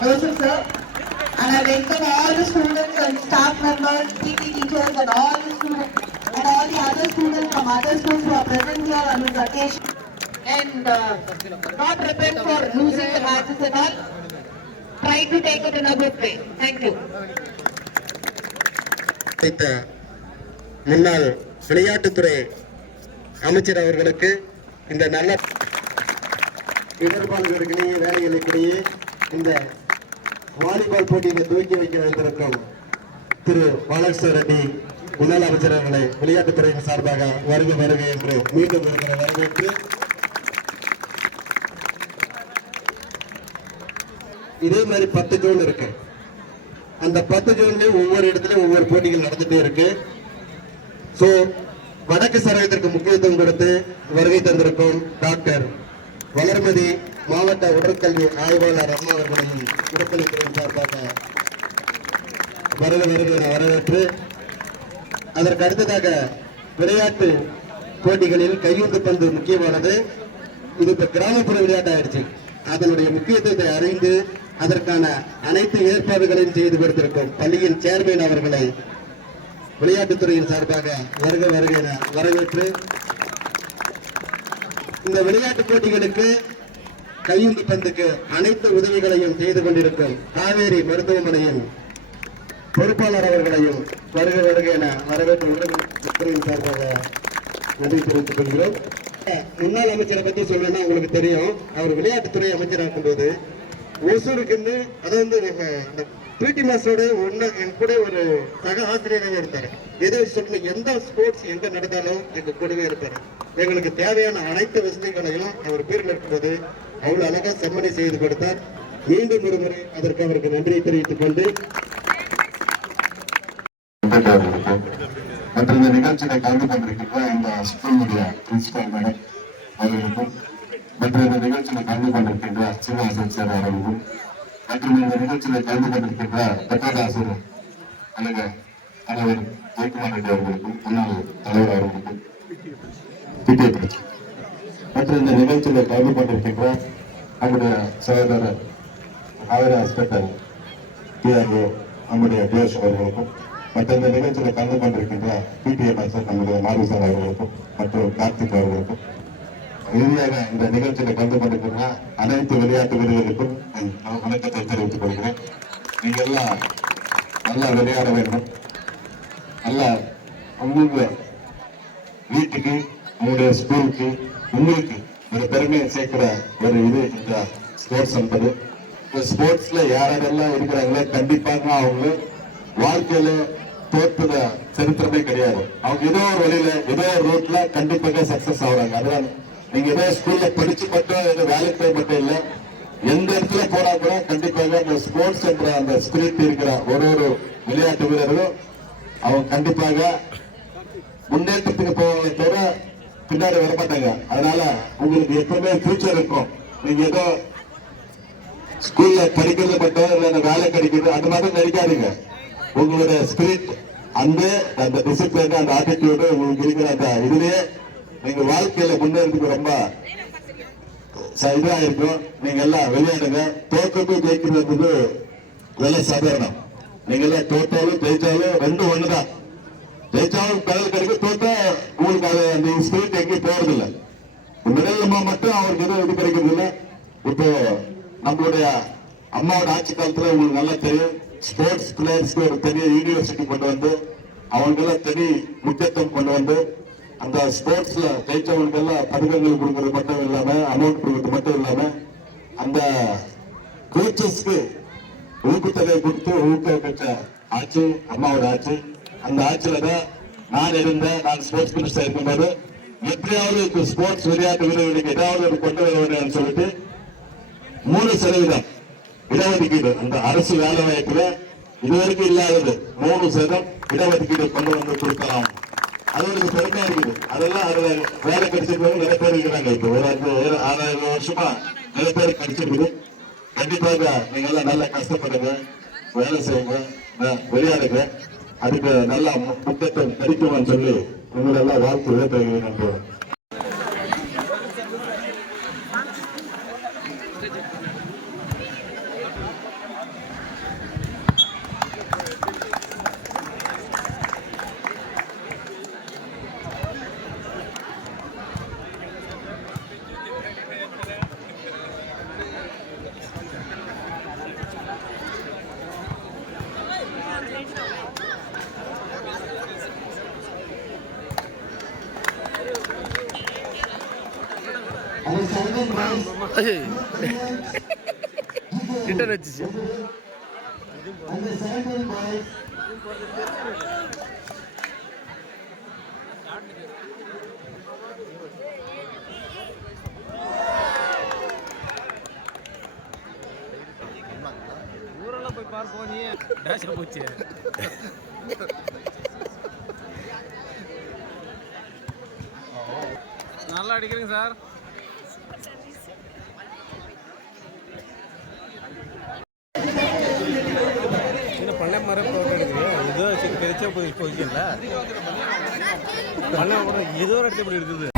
Joseph sir. And I welcome all the students and staff members, PT teachers and all the students and all the other students from other schools who are present here on this occasion and not prepared for losing the matches and all. Try to take it in a good way. Thank you. முன்னாள் விளையாட்டுத்துறை அமைச்சர் அவர்களுக்கு இந்த நல்ல எதிர்பார்ப்புகளிடையே வேலைகளுக்கிடையே இந்த volleyball போட்டியை துவக்கி வைக்க வைத்திருக்கும் திரு பாலகிருஷ்ண ரெட்டி முன்னாள் அமைச்சர் அவர்களை விளையாட்டுத்துறையின் சார்பாக வருக வருக என்று மீண்டும் வருகிற வரவேற்று இதே மாதிரி 10 ஜோன் இருக்கு. அந்த 10 ஜோன்லயும் ஒவ்வொரு இடத்துலயும் ஒவ்வொரு போட்டிகள் நடந்துட்டே இருக்கு. சோ வடக்கு சரகத்திற்கு முக்கியத்துவம் கொடுத்து வருகை தந்திருக்கும் டாக்டர் வளர்மதி மாவட்ட உடற்கல்வி ஆய்வாளர் அம்மா அவர்களையும் உடற்கல்வித்துறையின் சார்பாக வருக வருக வரவேற்று அதற்கு அடுத்ததாக விளையாட்டு போட்டிகளில் கையுந்து பந்து முக்கியமானது. இது இப்ப கிராமப்புற விளையாட்டு ஆயிடுச்சு. அதனுடைய முக்கியத்துவத்தை அறிந்து அதற்கான அனைத்து ஏற்பாடுகளையும் செய்து கொடுத்திருக்கும் பள்ளியின் சேர்மேன் அவர்களை விளையாட்டுத்துறையின் சார்பாக வருக வருக என வரவேற்று இந்த விளையாட்டு போட்டிகளுக்கு கையுந்து பந்துக்கு அனைத்து உதவிகளையும் செய்து கொண்டிருக்கும் காவேரி மருத்துவமனையின் பொறுப்பாளர் அவர்களையும் வருக வருக என வரவேற்று உடற்கல்வித்துறையின் சார்பாக நன்றி தெரிவித்துக் கொள்கிறோம். முன்னாள் அமைச்சரை பத்தி சொல்லணும்னா உங்களுக்கு தெரியும். அவர் விளையாட்டுத்துறை அமைச்சராக இருக்கும்போது ஒசூருக்கு அதாவது பிடி மாஸ்டரோட என் கூட ஒரு சக ஆசிரியராக இருந்தாரு. எதை சொல்லணும், எந்த ஸ்போர்ட்ஸ் எங்க நடந்தாலும் எங்க கூடவே இருப்பாரு. எங்களுக்கு தேவையான அனைத்து வசதிகளையும் அவர் பேரில் இருக்கும்போது அவ்வளவு அழகா செம்மணி செய்து கொடுத்தார். மீண்டும் ஒரு முறை அதற்கு அவருக்கு நன்றியை தெரிவித்துக் கொண்டு மற்றும் இந்த நிகழ்ச்சியை கலந்து கொண்டிருக்கின்ற இந்த ஸ்கூலுடைய பிரின்சிபால் மேடம் அவர்களுக்கும் மற்றும் இந்த நிகழ்ச்சியில் கலந்து கொண்டிருக்கின்ற சீனிவாசன் சார் அவர்களுக்கும் மற்றும் இந்த நிகழ்ச்சியில் கலந்து கொண்டிருக்கின்ற பெற்றோராசிரியர் அழக தலைவர் ஜெயக்குமார் ரெட்டி அவர்களுக்கும் முன்னாள் தலைவர் அவர்களுக்கும் பிடிஏ பிரச்சனை மற்றும் இந்த நிகழ்ச்சியில் கலந்து கொண்டிருக்கின்ற நம்முடைய சகோதரர் காவேரி ஹாஸ்பிட்டல் டிஆர்ஓ நம்முடைய ஜோஷ் அவர்களுக்கும் மற்ற இந்த நிகழ்ச்சியில் கலந்து கொண்டிருக்கின்ற பிடிஏ மாஸ்டர் நம்முடைய மாருசார் அவர்களுக்கும் மற்றும் கார்த்திக் அவர்களுக்கும் இறுதியாக இந்த நிகழ்ச்சியில் கலந்து கொண்டிருக்கின்ற அனைத்து விளையாட்டு வீரர்களுக்கும் வணக்கத்தை தெரிவித்துக் கொள்கிறேன். நீங்க எல்லாம் நல்லா விளையாட வேண்டும். நல்லா உங்க வீட்டுக்கு உங்களுடைய ஸ்கூலுக்கு உங்களுக்கு ஒரு பெருமையை சேர்க்கிற ஒரு இது இந்த ஸ்போர்ட்ஸ் என்பது. இந்த ஸ்போர்ட்ஸ்ல யாரெல்லாம் இருக்கிறாங்களோ கண்டிப்பாக அவங்க வாழ்க்கையில தோற்றுத சரித்திரமே கிடையாது. அவங்க ஏதோ ஒரு வழியில ஏதோ ஒரு ரூட்ல கண்டிப்பாக சக்சஸ் ஆகுறாங்க. அதனால நீங்க ஏதோ ஸ்கூல்ல படிச்சு மட்டும் ஏதோ வேலைக்கு போய் மட்டும் இல்ல, எந்த இடத்துல போனா கூட கண்டிப்பாக அந்த ஸ்போர்ட்ஸ் என்ற அந்த ஸ்பிரிட் இருக்கிற ஒரு விளையாட்டு வீரர்களும் அவங்க கண்டிப்பாக முன்னேற்றத்துக்கு போவாங்களே தவிர பின்னாடி வரமாட்டாங்க. அதனால உங்களுக்கு எப்பவுமே ஃபியூச்சர் இருக்கும். நீங்க ஏதோ ஸ்கூல்ல படிக்கிறது மட்டும் இல்ல வேலை கிடைக்கிறது அந்த மாதிரி நினைக்காதீங்க. உங்களுடைய ஸ்பிரிட் அந்த டிசிப்ளின் அந்த ஆட்டிடியூடு உங்களுக்கு இருக்கிற அந்த இதுலயே நீங்க வாழ்க்கையில முன்னேறதுக்கு ரொம்ப இதா இருக்கும். நீங்க எல்லாம் விளையாடுங்க. தோக்கத்தும் ஜெயிக்கிறது வெள்ள சாதாரணம். நீங்க எல்லாம் தோத்தாலும் ஜெயிச்சாலும் ரெண்டும் ஒண்ணுதான். ஜெயிச்சாலும் கடல் கிடைக்கும், தோத்தா உங்களுக்கு அது அந்த ஸ்பிரிட் எங்கேயும் போறது இல்லை. மிடலமா மட்டும் அவருக்கு எதுவும் இது கிடைக்கிறது இல்லை. இப்போ நம்மளுடைய அம்மாவோட ஆட்சி காலத்துல உங்களுக்கு நல்லா தெரியும், ஸ்போர்ட்ஸ் பிளேயர்ஸ்க்கு ஒரு பெரிய யூனிவர்சிட்டி கொண்டு வந்து அவங்களுக்கெல்லாம் தனி முக்கியத்துவம் கொண்டு வந்து அந்த ஸ்போர்ட்ஸ்ல ஜெயிச்சவங்களுக்கு எல்லாம் பதக்கங்கள் கொடுக்கறது மட்டும் இல்லாம அமௌண்ட் கொடுக்கறது மட்டும் இல்லாம அந்த கோச்சஸ்க்கு ஊக்கத்தொகை கொடுத்து ஊக்குவிச்ச ஆட்சி அம்மாவோட ஆட்சி. அந்த ஆட்சியில தான் நான் இருந்தேன். நான் ஸ்போர்ட்ஸ் மினிஸ்டர் இருக்கும்போது எப்படியாவது ஸ்போர்ட்ஸ் விளையாட்டு வீரர்களுக்கு ஏதாவது ஒரு கொண்டு வர வேண்டும் சொல்லிட்டு 3% இடஒதுக்கீடு அந்த அரசு வேலை வாய்ப்புல இதுவரைக்கும் இல்லாதது 3% இடஒதுக்கீடு கொண்டு வந்து கொடுக்கலாம். அது ஒரு பெருமையா இருக்குது. அதெல்லாம் அதுல வேலை கிடைச்சிருக்கவங்க நிறைய பேர் இருக்கிறாங்க. இப்போ ஒரு 6,000 வருஷமா நிறைய பேர் கிடைச்சிருக்குது. கண்டிப்பாக நீங்க எல்லாம் நல்லா கஷ்டப்படுங்க, வேலை செய்யுங்க, விளையாடுங்க. அதுக்கு நல்லா முக்கியத்துவம் கிடைக்கும்னு சொல்லி உங்களெல்லாம் வாழ்த்து விளையாட்டு நம்புவோம். ரிட்டர்ன் வச்சுச்சு And the 17 boys. ஊரெல்லாம் போய் பார்ப்போம் நீ டேஷில் போச்சு நல்லா அடிக்கிறீங்க சார் சின்ன பள்ளை மரம் போட்டோ எடுக்குது ஏதோ கிடைச்சா போய் போய்க்கல பள்ளம் கூட ஏதோ ஒரு இடத்துல இப்படி இருக்குது